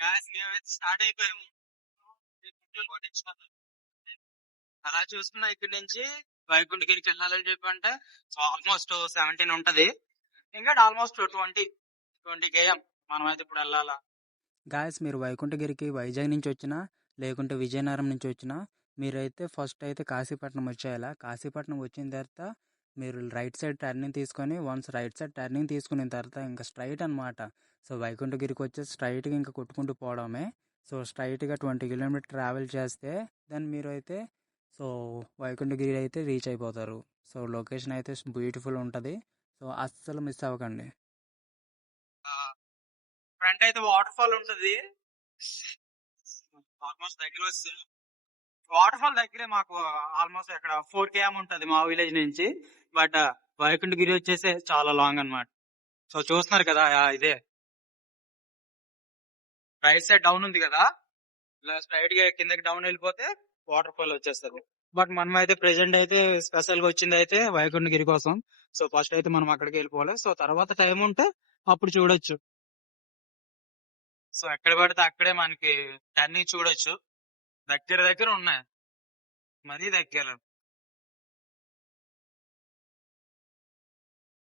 మేమైతే స్టార్ట్ అయిపోయాము. అలా చూసుకున్నా ఇక్కడి నుంచి వైకుంఠగిరికి వెళ్ళాలని చెప్పి అంటే ఆల్మోస్ట్ 17 ఉంటది. ఇంకా ఆల్మోస్ట్ 20 కేఎం మనం అయితే ఇప్పుడు వెళ్ళాలా. గాయస్ మీరు వైకుంఠగిరికి వైజాగ్ నుంచి వచ్చినా లేకుంటే విజయనగరం నుంచి వచ్చినా మీరైతే ఫస్ట్ అయితే కాశీపట్నం వచ్చేయాలా. కాశీపట్నం వచ్చిన తర్వాత మీరు రైట్ సైడ్ టర్నింగ్ తీసుకొని వన్స్ రైట్ సైడ్ టర్నింగ్ తీసుకున్న తర్వాత ఇంకా స్ట్రైట్ అనమాట. సో వైకుంఠగిరికి వచ్చేసి స్ట్రైట్గా ఇంకా కొట్టుకుంటూ పోవడమే. సో స్ట్రైట్గా 20 కిలోమీటర్ ట్రావెల్ చేస్తే దెన్ మీరు అయితే సో వైకుంఠగిరి అయితే రీచ్ అయిపోతారు. సో లొకేషన్ అయితే బ్యూటిఫుల్ ఉంటుంది. సో అస్సలు మిస్ అవ్వకండి. ఫ్రంట్ అయితే వాటర్ ఫాల్ ఉంటుంది. ఆల్మోస్ట్ దగ్గర వస్తే వాటర్ ఫాల్ దగ్గరే మాకు ఆల్మోస్ట్ అక్కడ 4 km ఉంటది మా విలేజ్ నుంచి. బట్ వైకుంఠగిరి వచ్చేసి చాలా లాంగ్ అన్నమాట. సో చూస్తున్నారు కదా ఇదే రైట్ సైడ్ డౌన్ ఉంది కదా, ఇలా స్ట్రైట్ గా కిందకి డౌన్ వెళ్ళిపోతే వాటర్ ఫాల్ వచ్చేస్తుంది. బట్ మనం అయితే ప్రెసెంట్ అయితే స్పెషల్ గా వచ్చింది అయితే వైకుంఠగిరి కోసం. సో ఫస్ట్ అయితే మనం అక్కడికి వెళ్ళిపోవాలి. సో తర్వాత టైం ఉంటే అప్పుడు చూడొచ్చు. సో ఎక్కడ పడితే అక్కడే మనకి టర్నీ చూడొచ్చు. దగ్గర దగ్గర ఉన్నాయి, మరీ దగ్గర.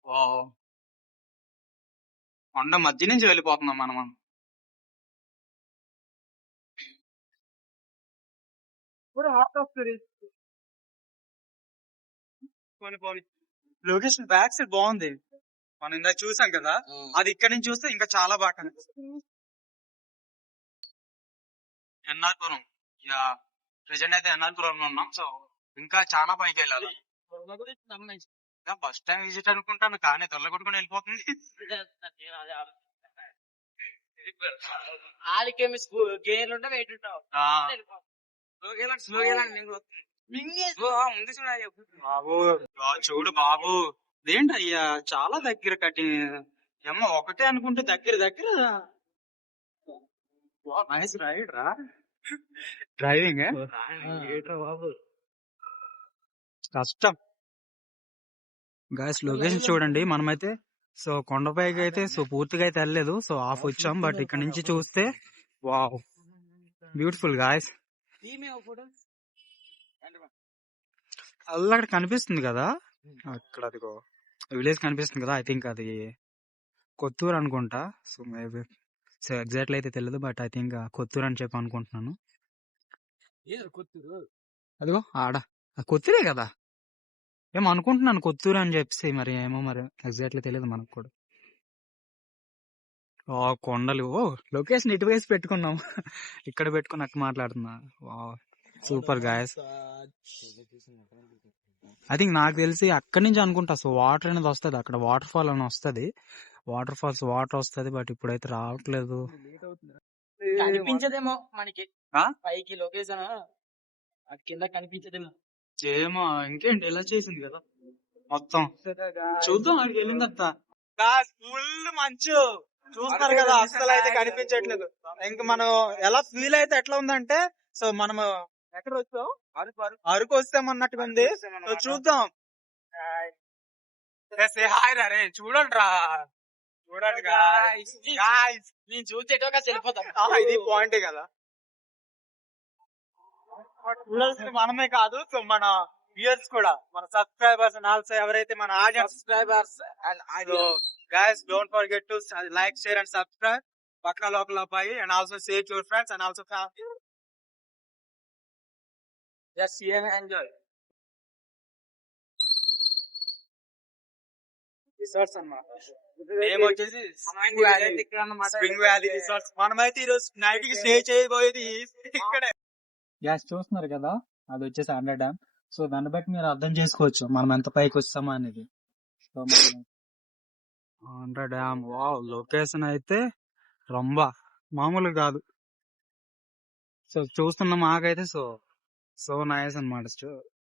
వావ్, కొండ మధ్య నుంచి వెళ్ళిపోతున్నాం మనం. పోనీ లొకేషన్ బ్యాక్ సైడ్ బాగుంది. మనం ఇందాక చూసాం కదా, అది ఇక్కడ నుంచి చూస్తే ఇంకా చాలా బాగా కనిపిస్తుంది. ఎన్ఆర్పురం, యా ప్రెసెంట్ అయితే ఎన్ఆర్పురం ఉన్నాం. సో ఇంకా చాలా పైకి వెళ్ళాలి. ఫస్ట్ టైం విజిట్ అనుకుంటాను కానీ దొల్లగొట్టుకుని వెళ్ళిపోతుంది. బాబు చూడు బాబు, ఏంటి అయ్యా చాలా దగ్గర కట్టి ఏమో ఒకటే అనుకుంటే దగ్గర దగ్గర. నైస్ రైడ్ రా, డ్రైవింగ్ బాబు కష్టం. గాయస్ లొకేషన్ చూడండి, మనమైతే సో కొండపైకి అయితే సో పూర్తిగా అయితే వెళ్ళలేదు. సో ఆఫ్ వచ్చాం. బట్ ఇక్కడ నుంచి చూస్తే వావ్ బ్యూటిఫుల్ గాయస్. అక్కడ కనిపిస్తుంది కదా, అక్కడ అదిగో విలేజ్ కనిపిస్తుంది కదా. ఐ థింక్ అది కొత్తూరు అనుకుంటా. సో మేబీ సో ఎగ్జాక్ట్లీ అయితే తెలియదు. బట్ ఐ థింక్ కొత్తూరు అని చెప్పి అనుకుంటున్నాను. అదిగో ఆడ కొత్తూరే కదా ఏమో అనుకుంటున్నాను, కొత్తూరు అని చెప్పేసి. మరి ఏమో మరి ఎగ్జాక్ట్లీ తెలియదు మనకు కూడా. కొండలు, లొకేషన్ ఇటు వేసి పెట్టుకున్నాం. ఇక్కడ పెట్టుకుని అక్కడ మాట్లాడుతున్నా. Super guys. ఐ థింక్ నాకు తెలిసి అక్కడి నుంచి అనుకుంటా సో వాటర్ అనేది వస్తుంది. అక్కడ వాటర్ ఫాల్ అని వస్తుంది, వాటర్ ఫాల్స్ వాటర్ వస్తుంది. బట్ ఇప్పుడైతే రావట్లేదు. కనిపించదేమో మనకి పైకి లొకేషన్ కింద కనిపించదేమో. ఏమో ఇంకేంటి ఇలా చేసింది కదా మొత్తం. చూద్దాం అక్కడికి వెళ్ళిందంతా. ఫుల్ మంచు చూస్తున్నారు కదా, అస్సలు అయితే కనిపించట్లేదు. ఇంక మనం ఎలా ఫీల్ అయితే ఎట్లా ఉందంటే, సో మనం ఎక్కడ వచ్చాం, అరకు వస్తామన్నట్టుగా ఉంది. చూద్దాం. హాయ్ రా రే, చూడండి రా, చూడండి నేను చూసేటోగా వెళ్ళిపోతాం. ఇది పాయింటే కదా. చూడాల్సింది మనమే కాదు, సో మన వ్యూయర్స్ కూడా, మన సబ్స్క్రైబర్స్ అండ్ ఆల్సో ఎవరైతే మన audience subscribers and guys don't forget to like, share and subscribe Bakla Local Apai, and also share to your friends and also family. Just see and enjoy. Resorts అన్నమాట. Name వచ్చేసి spring valley resorts. మనమైతే ఈరోజు night కి stay చేయబోయేది ఇక్కడే. Gas చూస్తున్నారు కదా, అది వచ్చేసి 100 డ్యామ్. సో దాన్ని బట్టి మీరు అర్థం చేసుకోవచ్చు మనం ఎంత పైకి వచ్చామా అనేది. సో 100 డ్యామ్, వావ్ లొకేషన్ అయితే రొంబ మామూలు కాదు. సో చూస్తున్న మాకైతే సో నైస్ అనమాట.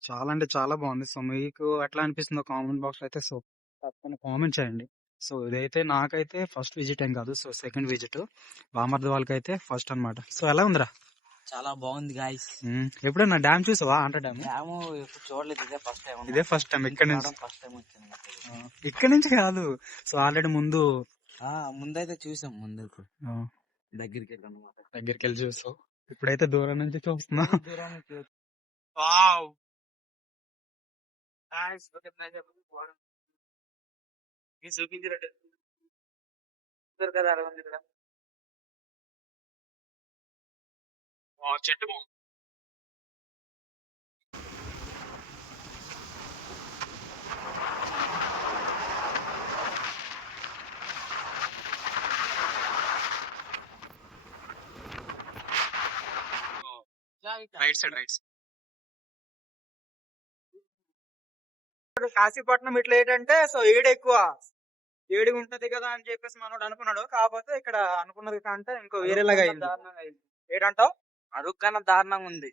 చాలా అంటే చాలా బాగుంది. సో మీకు ఎట్లా అనిపిస్తుందో కామెంట్ బాక్స్ అయితే సో తప్పకుండా కామెంట్ చేయండి. సో ఇదైతే నాకైతే ఫస్ట్ విజిట్ ఏం కాదు, సో సెకండ్ విజిట్. బామర్ది వాళ్ళకైతే ఫస్ట్ అనమాట. సో ఎలా ఉందిరా? చాలా బాగుంది గాయస్. ఎప్పుడన్నా డ్యామ్ చూసావా? 100 డ్యామ్ చూడలేదు, ఇదే ఫస్ట్ టైం. ఇదే ఫస్ట్ టైం ఇక్కడ నుంచి. ఫస్ట్ టైం వచ్చింది ఇక్కడ నుంచి కాదు, సో ఆల్రెడీ ముందైతే చూసాం. ముందుకు దగ్గరికి వెళ్ళాను దగ్గరికి వెళ్ళి చూసావు. ఇప్పుడైతే దూరం నుంచి చూస్తున్నా. దూరం నుంచి వావ్ చూస్తారు కదా అలా ఉంది ఇక్కడ. చెట్టు రైట్ సైడ్ కాశీపట్నం ఇట్లా ఏంటంటే సో ఏడు ఎక్కువ ఏడు ఉంటది కదా అని చెప్పేసి మనోడు అనుకున్నాడు. కాకపోతే ఇక్కడ అనుకున్నది కంటే ఇంకో వేరేలాగా అయింది. దారుణంగా అయింది. ఏంటంటావు? అడుగు కన్నా దారుణంగా ఉంది.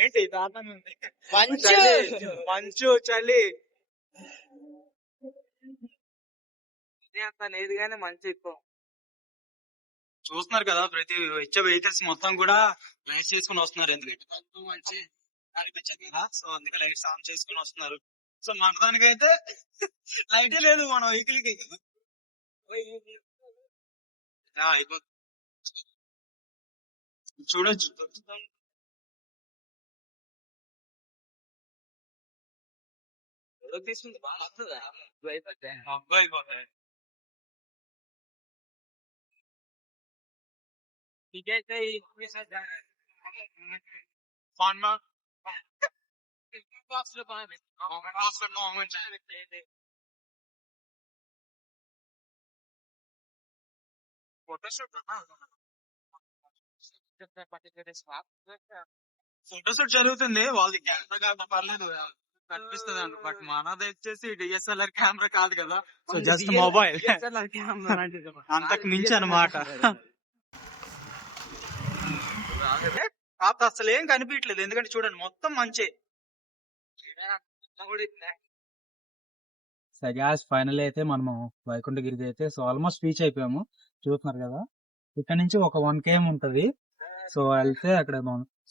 ఏంటి దారుణంగా ఉంది? మంచు. మంచు చలి అంత లేదు కానీ మంచి ఎక్కువ. చూస్తున్నారు కదా, ప్రతి వచ్చే వెహికల్స్ మొత్తం కూడా లైట్స్ చేసుకుని వస్తున్నారు. ఎందుకంటే మొత్తం మంచి అనిపించదు కదా, సో అందుకే లైట్స్ ఆన్ చేసుకుని వస్తున్నారు. సో మన దానికైతే లైటే లేదు మన వెహికల్ కి. చూడొచ్చు తీసుకుంది బాగా వస్తుందా అబ్బాయి పోతాయి. ఇకైతే ఫోటోషూట్ జరుగుతుంది, వాళ్ళది కెమెరా కాబట్టి పర్లేదు కనిపిస్తుంది అండి. బట్ మనది వచ్చేసి డిఎస్ఎల్ఆర్ కెమెరా కాదు కదా, సో జస్ట్ మొబైల్ అంతకు మించి అనమాట. కాకపోతే అసలు ఏం కనిపించట్లేదు, ఎందుకంటే చూడండి మొత్తం మంచి. గ్యాస్ ఫైనల్ అయితే మనము వైకుంఠగిరికి అయితే సో ఆల్మోస్ట్ రీచ్ అయిపోయాము. చూస్తున్నారు కదా, ఇక్కడ నుంచి ఒక 1 km ఉంటది. సో వెళ్తే అక్కడ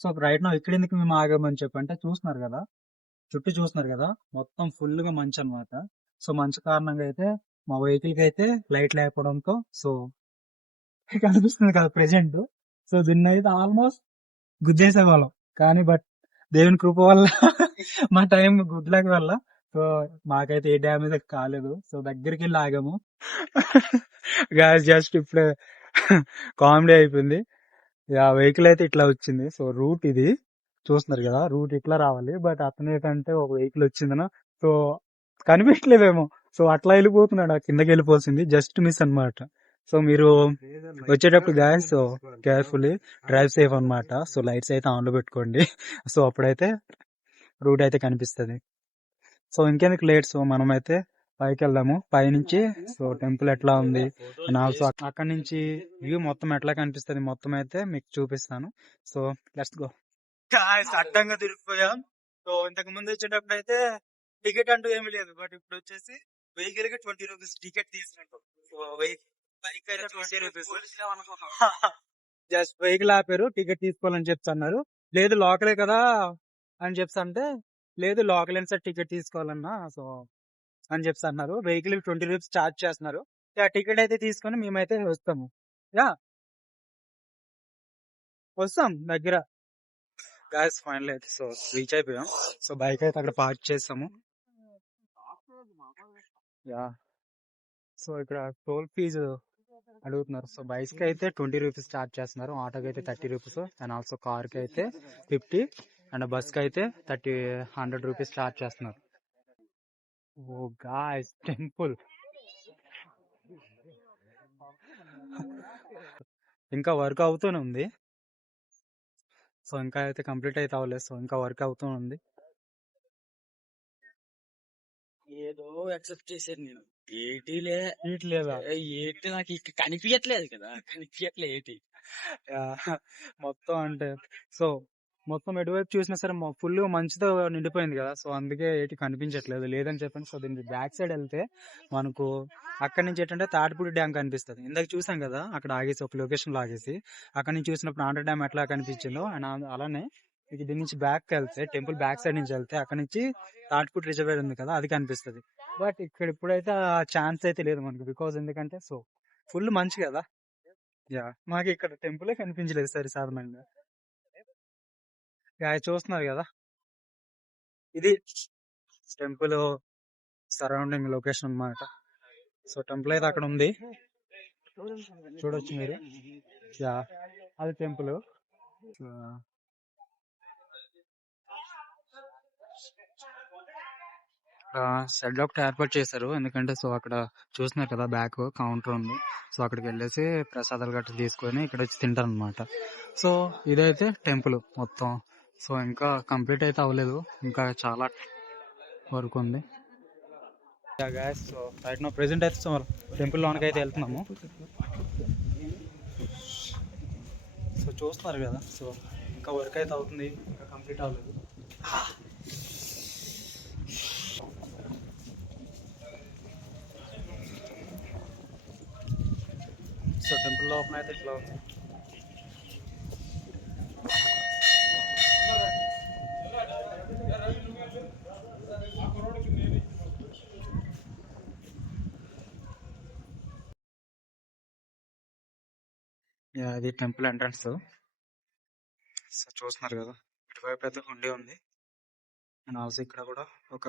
సో రైట్ నా ఇక్కడ ఎందుకు మేము ఆగామని చెప్పంటే చూస్తున్నారు కదా, చుట్టూ చూస్తున్నారు కదా, మొత్తం ఫుల్ గా మంచు అనమాట. సో మంచు కారణంగా అయితే మా వెహికల్ కి అయితే లైట్ లేకపోవడంతో సో కనిపిస్తుంది కదా ప్రెసెంట్. సో దీన్ని అయితే ఆల్మోస్ట్ గుద్దేసే వాళ్ళం, కానీ బట్ దేవుని కృప వల్ల మా టైం గుడ్ లక్ వల్ల సో మాకైతే ఏ డ్యామేజ్ కాలేదు. సో దగ్గరికి వెళ్ళి ఆగాము. గాయస్ జస్ట్ ఇప్పుడే కామెడీ అయిపోయింది. ఆ వెహికల్ అయితే ఇట్లా వచ్చింది. సో రూట్ ఇది చూస్తున్నారు కదా, రూట్ ఇట్లా రావాలి. బట్ అతను ఏంటంటే ఒక వెహికల్ వచ్చిందన సో కనిపించలేదేమో, సో అట్లా వెళ్ళిపోతున్నాడు. కిందకి వెళ్ళిపోతుంది, జస్ట్ మిస్ అన్నమాట. సో మీరు వచ్చేటప్పుడు guys so carefully drive safe అన్నమాట. సో లైట్స్ అయితే ఆన్ లో పెట్టుకోండి. సో అప్పుడైతే రూట్ అయితే కనిపిస్తుంది. సో ఇంకెందుకు లేట్, సో మనం అయితే పైకి వెళ్దాము. పైనుంచి సో టెంపుల్ ఎట్లా ఉంది అండ్ ఆల్సో అక్కడ నుంచి వ్యూ మొత్తం ఎట్లా కనిపిస్తుంది మొత్తం అయితే మీకు చూపిస్తాను. So let's go. అడ్డంగా తిరిగిపోయాం. సో ఇంతకు ముందు వచ్చేటప్పుడు అయితే టికెట్ అంటూ ఏమి లేదు, బట్ ఇప్పుడు వచ్చేసి వెహికల్ కి 20 రూపీస్ టికెట్ తీసుకుంటాం. సో బైక్ అయితే 20 రూపీస్. జస్ట్ వెహికల్ ఆపారు, టికెట్ తీసుకోవాలని చెప్తున్నారు. లేదు లోకలే కదా అని చెప్తే లేదు లోకల్ అని సార్ టికెట్ తీసుకోవాలన్నా సో అని చెప్తున్నారు. వెహికల్ 20 రూపీస్ ఛార్జ్ చేస్తున్నారు. టికెట్ అయితే తీసుకొని మేమైతే వస్తాము. వస్తాం దగ్గర గాయస్. ఫైనల్ అయితే సో రీచ్ అయిపోయాం. సో బైక్ అయితే అక్కడ పార్క్ చేస్తాము. సో ఇక్కడ టోల్ ఫీజు అడుగుతున్నారు. సో బైక్ కి అయితే 20 రూపీస్ ఛార్జ్ చేస్తున్నారు, ఆటోకి అయితే 30 రూపీస్ అండ్ ఆల్సో కార్ కి అయితే 50 అండ్ బస్ కి అయితే 100 రూపీస్ ఛార్జ్ చేస్తున్నారు. ఓ గాయ్స్ టెంపుల్ ఇంకా వర్క్ అవుతూనే ఉంది. సో ఇంకా అయితే కంప్లీట్ అయితే అవ్వలేదు. సో ఇంకా వర్క్ అవుతూ ఉంది. ఏదో యాక్సెప్ట్ చేశాను నేను. ఏటీలే లేదా ఏటి నాకు ఇక్కడ కనిపించట్లేదు కదా, కనిపించట్లేదు ఏటి. మొత్తం అంటే సో మొత్తం ఎటువైపు చూసినా సరే ఫుల్ మంచుతో నిండిపోయింది కదా, సో అందుకే ఏటి కనిపించట్లేదు లేదని చెప్పాను. సో దీనికి బ్యాక్ సైడ్ వెళ్తే మనకు అక్కడ నుంచి ఏంటంటే తాటిపూడి డ్యామ్ కనిపిస్తుంది. ఇందాక చూసాం కదా, అక్కడ ఆగేసి ఒక లొకేషన్ లో ఆగేసి అక్కడ నుంచి చూసినప్పుడు ఆంధ్ర డ్యామ్ ఎట్లా కనిపించిందో అండ్ అలానే దీని నుంచి బ్యాక్ వెళ్తే టెంపుల్ బ్యాక్ సైడ్ నుంచి వెళ్తే అక్కడ నుంచి తాటిపూడి రిజర్వేర్ ఉంది కదా, అది కనిపిస్తుంది. బట్ ఇక్కడ ఇప్పుడైతే ఆ ఛాన్స్ అయితే లేదు మనకు, బికాజ్ ఎందుకంటే సో ఫుల్ మంచి కదా, యా మాకు ఇక్కడ టెంపులే కనిపించలేదు సరే సాధారణంగా. యా చూస్తున్నారు కదా, ఇది టెంపుల్ సరౌండింగ్ లొకేషన్ అన్నమాట. సో టెంపుల్ అయితే అక్కడ ఉంది, చూడొచ్చు మీరు. యా అది టెంపుల్. షెడ్ ఒకటి ఏర్పాటు చేశారు, ఎందుకంటే సో అక్కడ చూస్తున్నారు కదా బ్యాక్ కౌంటర్ ఉంది. సో అక్కడికి వెళ్ళేసి ప్రసాదాలు గట్రా తీసుకొని ఇక్కడ వచ్చి తింటారు అనమాట. సో ఇదైతే టెంపుల్ మొత్తం. సో ఇంకా కంప్లీట్ అయితే అవ్వలేదు, ఇంకా చాలా వర్క్ ఉంది. సో రైట్ నో ప్రెసెంట్ అయితే సో టెంపుల్ లోనికి అయితే వెళ్తున్నాము. సో చూస్తున్నారు కదా, సో ఇంకా వర్క్ అయితే అవుతుంది, ఇంకా కంప్లీట్ అవ్వలేదు. సో టెంపుల్ లోపల అయితే ఇట్లా ఉంది. ఇది టెంపుల్ ఎంట్రన్స్. సో చూస్తున్నారు కదా, ఇటువైపు అయితే హుండీ ఉంది, అండ్ ఆల్సో ఇక్కడ కూడా ఒక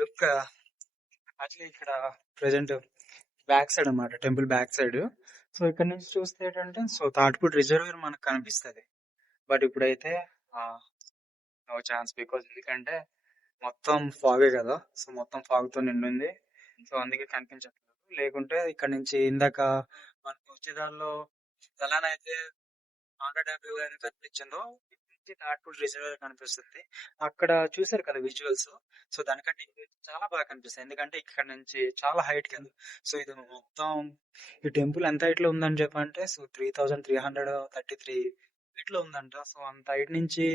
లుక్. యాక్చువల్లీ ఇక్కడ ప్రెసెంట్ బ్యాక్ సైడ్ అన్నమాట, టెంపుల్ బ్యాక్ సైడ్. సో ఇక్కడ నుంచి చూస్తే ఏంటంటే సో తాటిపూడి రిజర్వేర్ మనకు కనిపిస్తుంది. బట్ ఇప్పుడైతే నో ఛాన్స్, బికాజ్ ఎందుకంటే మొత్తం ఫాగే కదా, సో మొత్తం ఫాగ్ తో నిండింది. సో అందుకే కనిపించట్లేదు. లేకుంటే ఇక్కడ నుంచి ఇందాక మనకు వచ్చే దారిలో ఎలానైతే ఆంధ్ర డ్యామ్ అనేది కనిపించిందో తాటిపూడి రిజర్వేర్ కనిపిస్తుంది. అక్కడ చూసారు కదా విజువల్స్, సో దానికంటే ఇది చాలా బాగా కనిపిస్తుంది, ఎందుకంటే ఇక్కడ నుంచి చాలా హైట్ కింద. సో ఇది మొత్తం ఈ టెంపుల్ ఎంత హైట్ లో ఉందని చెప్పంటే సో 3333 ఫీట్ లో ఉందంట. సో అంత హైట్ నుంచి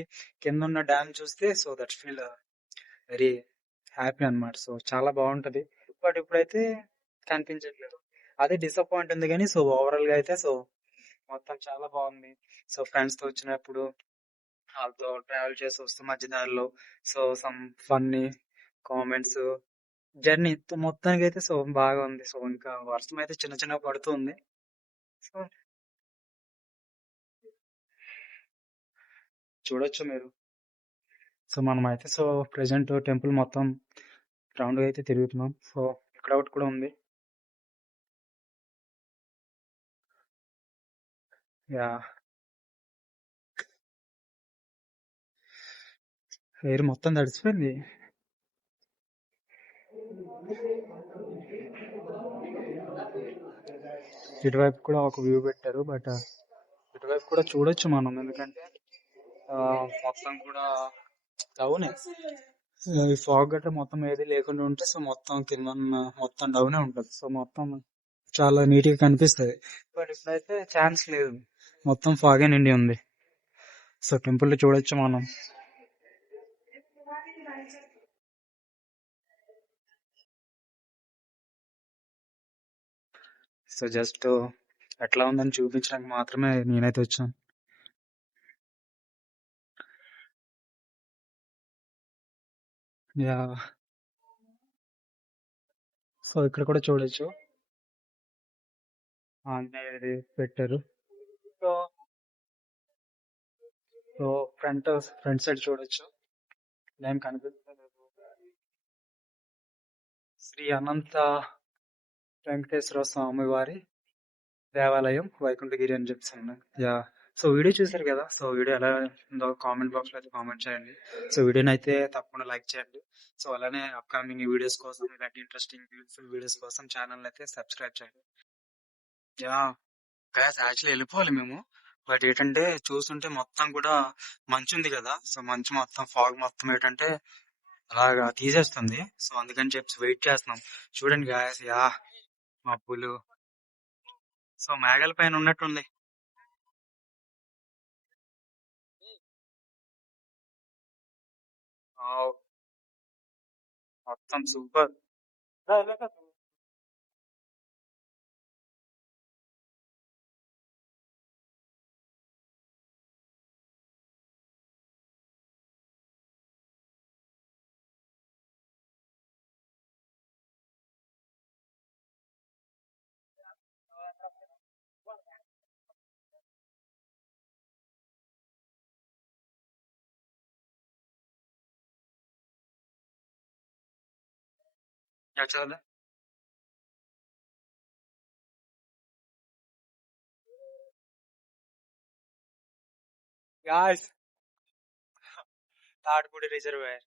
కింద ఉన్న డ్యామ్ చూస్తే so that feel very happy అన్నమాట. సో చాలా బాగుంటది, బట్ ఇప్పుడైతే కనిపించట్లేదు, అదే డిసప్పాయింట్ ఉంది. కానీ సో ఓవరాల్ గా అయితే సో మొత్తం చాలా బాగుంది. సో ఫ్రెండ్స్ తో వచ్చినప్పుడు వాళ్ళతో ట్రావెల్ చేసి వస్తాం మధ్య దారిలో, so some funny comments journey మొత్తానికి అయితే సో బాగా ఉంది. సో ఇంకా వర్షం అయితే చిన్న చిన్న పడుతుంది. సో చూడొచ్చు మీరు. సో మనం అయితే సో ప్రెసెంట్ టెంపుల్ మొత్తం రౌండ్ గా అయితే తిరుగుతున్నాం. సో ఇక్కడ ఒకటి కూడా ఉంది. యా ఎయిర్ మొత్తం తడిసిపోయింది. ఇటువైపు కూడా ఒక వ్యూ పెట్టారు, బట్ ఇటువైపు కూడా చూడొచ్చు మనం, ఎందుకంటే మొత్తం కూడా డౌనే. ఈ ఫాగ్ గట్రా మొత్తం ఏది లేకుండా ఉంటే సో మొత్తం కింద మొత్తం డౌనే ఉంటుంది. సో మొత్తం చాలా నీట్ గా కనిపిస్తుంది. బట్ ఇప్పుడైతే ఛాన్స్ లేదు, మొత్తం ఫాగే నిండి ఉంది. సో టెంపుల్ చూడొచ్చు మనం. సో జస్ట్ ఎట్లా ఉందని చూపించడానికి మాత్రమే నేనైతే వచ్చాను. యా సో ఇక్కడ కూడా చూడొచ్చు, ఆంజనేయుడి పెట్టారు. సో సో ఫ్రంట్ సైడ్ చూడొచ్చు, ఏం కనిపిస్తలేదు. శ్రీ అనంత వెంకటేశ్వర స్వామి వారి దేవాలయం వైకుంఠగిరి అని చెప్తున్నాను. యా సో వీడియో చూసారు కదా. సో వీడియో ఎలా ఉందో కామెంట్ బాక్స్ లో అయితే కామెంట్ చేయండి. సో వీడియోని అయితే తప్పకుండా లైక్ చేయండి. సో అలానే అప్కమింగ్ వీడియోస్ కోసం ఇలాంటి ఇంట్రెస్టింగ్ బ్యూటిఫుల్ వీడియోస్ కోసం ఛానల్ అయితే సబ్స్క్రైబ్ చేయండి. యా గైస్, యాక్చువల్లీ వెళ్ళిపోవాలి మేము. బట్ ఏంటంటే చూస్తుంటే మొత్తం కూడా మంచు ఉంది కదా. సో మంచు మొత్తం ఫాగ్ మొత్తం ఏంటంటే అలాగా తీసేస్తుంది. సో అందుకని చెప్పి వెయిట్ చేస్తున్నాం. చూడండి గాయస్, యా మబ్బులు, సో మేఘాల పైన ఉన్నట్టుంది. వావ్, మొత్తం super. Actual guys, Tatipudi reservoir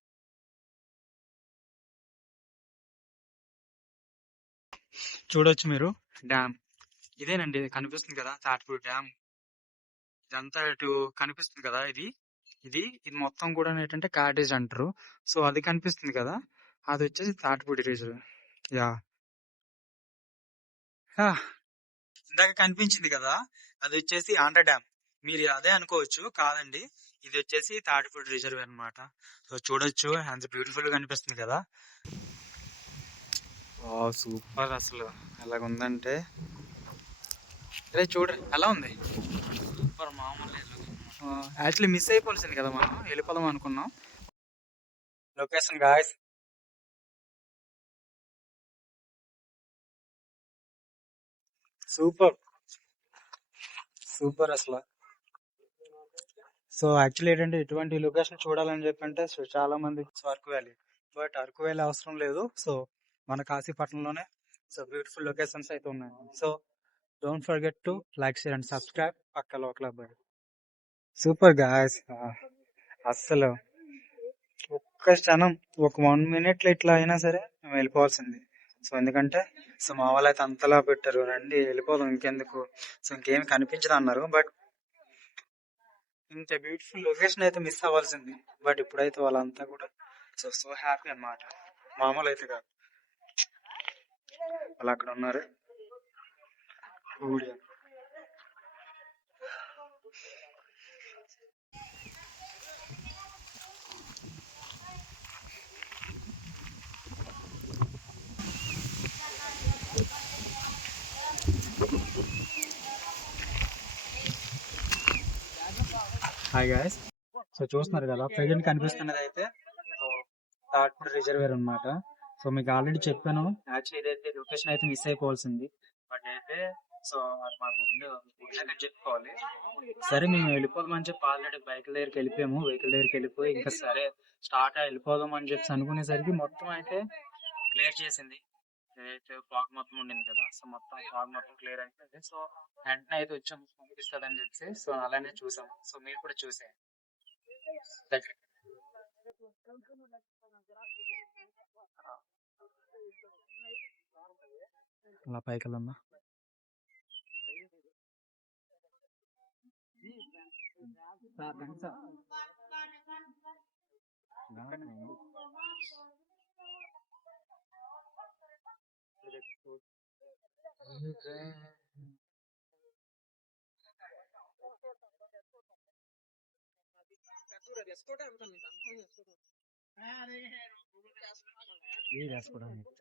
చూడొచ్చు మీరు. డ్యామ్ ఇదేనండి, ఇది కనిపిస్తుంది కదా తాటిపూడి డ్యామ్. ఇదంతా ఇటు కనిపిస్తుంది కదా, ఇది ఇది ఇది మొత్తం కూడా ఏంటంటే కాటేజ్ అంటారు. సో అది కనిపిస్తుంది కదా, అది వచ్చేసి తాటిపూడి రిజర్వ్. యా, హా, ఇందాక కనిపించింది కదా, అది వచ్చేసి ఆంధ్ర డ్యామ్. మీరు అదే అనుకోవచ్చు, కాదండి. ఇది వచ్చేసి తాటిపూడి రిజర్వ్ అన్నమాట. సో చూడొచ్చు, ఎంత బ్యూటిఫుల్ గా కనిపిస్తుంది కదా. సూపర్ అసలు, ఎలాగుందంటే అరే చూడు ఎలా ఉంది. సూపర్, మామూలు యాక్చువల్లీ మిస్ అయిపోవాల్సింది కదా, మనం వెళ్ళిపోదాం అనుకున్నాం. లొకేషన్ గాయస్, సూపర్ సూపర్ అసలు. సో యాక్చువల్లీ ఏంటంటే ఇటువంటి లొకేషన్ చూడాలని చెప్పంటే సో చాలా మంది Araku valley, but Araku valley అవసరం లేదు. సో మన కాశీపట్నంలోనే సో బ్యూటిఫుల్ లొకేషన్స్ అయితే ఉన్నాయి. So don't forget to like, share and subscribe. పక్క లోకల్ అబ్బాయి సూపర్ గాయస్. అస్సలు ఒక్క క్షణం, ఒక 1 minute లో ఇట్లా అయినా సరే మేము వెళ్ళిపోవాల్సింది. సో ఎందుకంటే సో మా వాళ్ళు అయితే అంతలా పెట్టారు, రండి వెళ్ళిపోదాం ఇంకెందుకు, సో ఇంకేమి కనిపించదు అన్నారు. బట్ ఇంత బ్యూటిఫుల్ లొకేషన్ అయితే మిస్ అవ్వాల్సింది. బట్ ఇప్పుడైతే వాళ్ళంతా కూడా సో సో హ్యాపీ అన్నమాట, మామూలు అయితే కాదు. వాళ్ళు అక్కడ ఉన్నారు. ఊడి. హాయ్ గాయస్, సో చూస్తున్నారు కదా ప్రజెంట్ కనిపిస్తున్నది అయితే సో తాటిపూడి రిజర్వేర్ అన్నమాట. సో మీకు ఆల్రెడీ చెప్పాను, యాక్చువల్లీ ఇదైతే లొకేషన్ అయితే మిస్ అయిపోవాల్సింది. బట్ అయితే సో అది మా గుండె చెప్పుకోవాలి. సరే మేము వెళ్ళిపోదాం అని చెప్పి ఆల్రెడీ బైక్ దగ్గరికి వెళ్ళిపోయాము. వెహికల్ దగ్గరికి వెళ్ళిపోయి ఇంకా సరే స్టార్ట్ వెళ్ళిపోదాం అని చెప్పి అనుకునేసరికి మొత్తం అయితే క్లియర్ చేసింది. ఏదైతే ఫాగ్ మొత్తం ఉండింది కదా, సో మొత్తం ఫాగ్ మొత్తం క్లియర్ అయిపోయింది. సో వెంటనే అయితే వచ్చాము పంపిస్తుందని చెప్పి. సో అలానే చూసాం. సో మీరు కూడా చూసే దగ్గర అలా పైకి వెళ్ళమ్మా. వేసుకోవడానికి